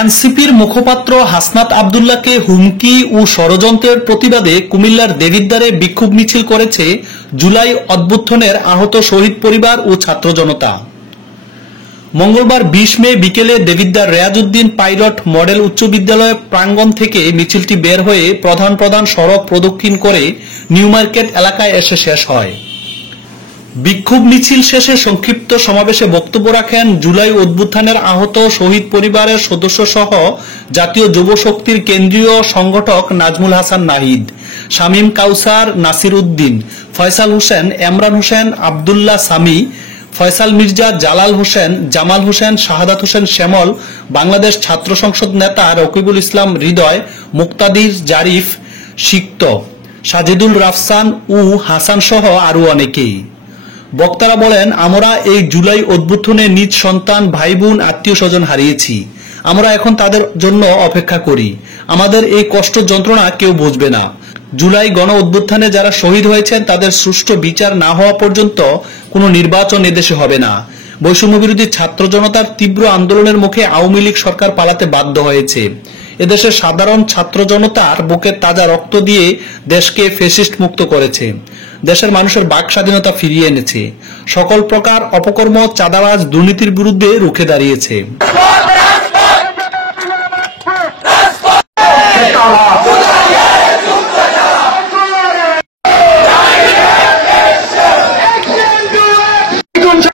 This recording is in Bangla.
এনসিপির মুখপাত্র হাসনাত আব্দুল্লাহকে হুমকি ও ষড়যন্ত্রের প্রতিবাদে কুমিল্লার দেবিদ্বারে বিক্ষোভ মিছিল করেছে জুলাই অভ্যুত্থানের আহত শহীদ পরিবার ও ছাত্র জনতা। মঙ্গলবার 20 মে বিকেলে দেবিদ্বার রেয়াজউদ্দিন পাইলট মডেল উচ্চ বিদ্যালয় প্রাঙ্গণ থেকে মিছিলটি বের হয়ে প্রধান সড়ক প্রদক্ষিণ করে নিউ মার্কেট এলাকায় এসে শেষ হয়। বিক্ষোভ মিছিল শেষে সংক্ষিপ্ত সমাবেশে বক্তব্য রাখেন জুলাই অভ্যুত্থানের আহত শহীদ পরিবারের সদস্য সহ জাতীয় যুব শক্তির কেন্দ্রীয় সংগঠক নাজমুল হাসান নাহিদ, শামীম কাউসার, নাসির উদ্দিন, ফয়সাল হোসেন, এমরান হোসেন, আব্দুল্লাহ সামি, ফয়সাল মির্জা, জালাল হোসেন, জামাল হোসেন, শাহাদাত হোসেন শ্যামল, বাংলাদেশ ছাত্র সংসদ নেতা রকিবুল ইসলাম হৃদয়, মুক্তাদির জারিফ, সিক্ত, সাজিদুল রাফসান ও হাসান সহ আরো অনেকেই। বক্তারা বলেন, আমরা এই জুলাই অভ্যুত্থানে নিজ সন্তান, ভাই বোন, আত্মীয় স্বজন হারিয়েছি। আমরা এখন তাদের জন্য অপেক্ষা করি। আমাদের এই কষ্ট যন্ত্রণা কেউ বুঝবে না। জুলাই গণ অভ্যুত্থানে যারা শহীদ হয়েছেন তাদের সুষ্ঠু বিচার না হওয়া পর্যন্ত কোনো নির্বাচন এদেশে হবে না। বৈষম্য বিরোধী ছাত্র জনতার তীব্র আন্দোলনের মুখে আওয়ামী লীগ সরকার পালাতে বাধ্য হয়েছে। এদেশের সাধারণ ছাত্র জনতার বুকের তাজা রক্ত দিয়ে দেশকে ফ্যাসিস্ট মুক্ত করেছে, দেশের মানুষের বাক স্বাধীনতা ফিরিয়ে এনেছে, সকল প্রকার অপকর্ম, চাঁদাবাজ, দুর্নীতির বিরুদ্ধে রুখে দাঁড়িয়েছে।